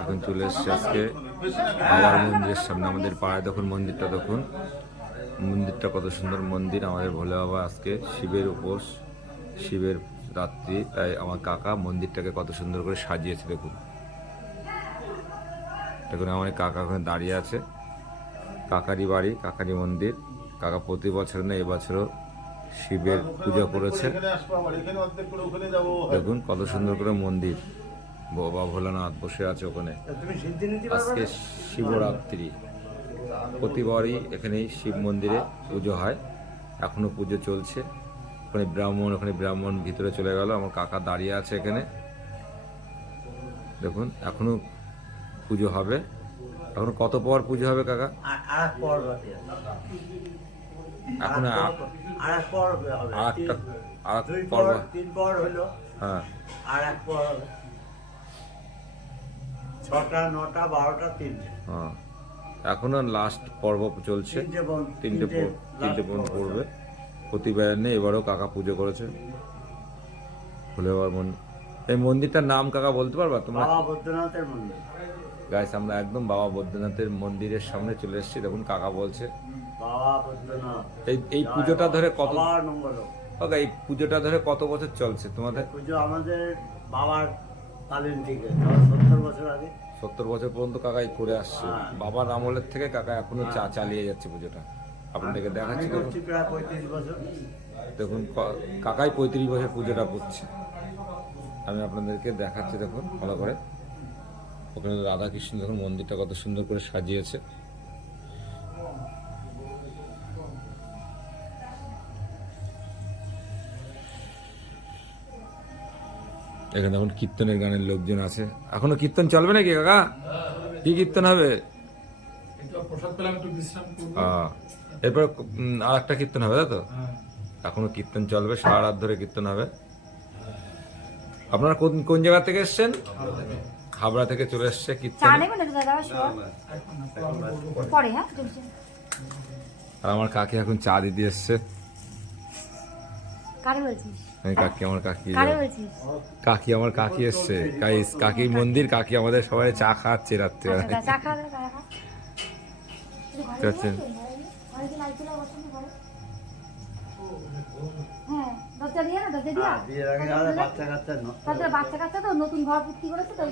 এখন চলে এসছে আজকে বাবার মন্দিরের সামনে। আমাদের পাড়ায় দেখুন মন্দিরটা, দেখুন মন্দিরটা কত সুন্দর মন্দির। আমাদের ভোলে বাবা আজকে শিবের উপোস, শিবের রাত্রি, তাই আমার কাকা মন্দিরটাকে কত সুন্দর করে সাজিয়েছে। দেখুন দেখুন আমার কাকা ওখানে দাঁড়িয়ে আছে। কাকারি বাড়ি, কাকারি মন্দির। কাকা প্রতি বছর না এবছরও শিবের পূজা করেছে। দেখুন কত সুন্দর করে মন্দির, বাবা ভোলানাথ বসে আছে ওখানে। আজকে শিবরাত্রি, প্রতিবারই এখানেই শিব মন্দিরে পুজো হয়, এখনো পুজো চলছে। ওখানে ব্রাহ্মণ ভিতরে চলে গেল, আমার কাকা দাঁড়িয়ে আছে এখানে। দেখুন এখনো পুজো হবে। এখন কত পর পুজো হবে কাকা? এখন হ্যাঁ, আর এক পর হবে 6টা 9টা 12টা 3টে। হ্যাঁ, এখনো লাস্ট পর্ব চলছে। তিনটে পড়বে। প্রতিবার নেই, এবারও কাকা পুজো করেছে ভোলে বাবার এই মন্দিরটার নাম কাকা বলতে পারবা তোমরা? বাবা বৈদ্যনাথের মন্দির। গাইস, আমরা একদম বাবা বৈদ্যনাথের মন্দিরের সামনে চলে এসেছি। দেখুন কাকা বলছে বাবা বৈদ্যনাথ। এই পুজোটা ধরে কত, মঙ্গল এই পুজোটা ধরে কত বছর চলছে তোমাদের? পুজো আমাদের বাবার কালীন থেকে 70 বছর আগে। 70 বছর পর্যন্ত কাকাই করে আসছে। বাবার আমলের থেকে কাকা এখনো চালিয়ে যাচ্ছে পুজোটা। আপনাদেরকে দেখাচ্ছি দেখুন। প্রায় 35 বছর। দেখুন কাকাই 35 বছর পুজোটা করছে। আমি আপনাদেরকে দেখাচ্ছি, দেখুন ভালো করে। ওখানে রাধাকৃষ্ণ দেখুন মন্দিরটা কত সুন্দর করে সাজিয়েছে। এখানে এখন কীর্তনের গানের লোকজন আছে। এখনো কীর্তন চলবে নাকি কাকা? কি কীর্তন হবে? এরপর আর একটা কীর্তন হবে, তাই তো? এখনো কীর্তন চলবে, সারা রাত ধরে কীর্তন হবে। আপনারা কোন জায়গা থেকে এসছেন? হাবড়া থেকে চলে এসছে কীর্তন। আর আমার কাকি এখন চা দিতে এসছে। কাকি আমার কাকি এসছে। কাকি মন্দির, কাকি আমাদের সবাই চা খাচ্ছে রাত্রে। বাচ্চা কাচ্চা তো নতুন ঘর ভর্তি করেছে তো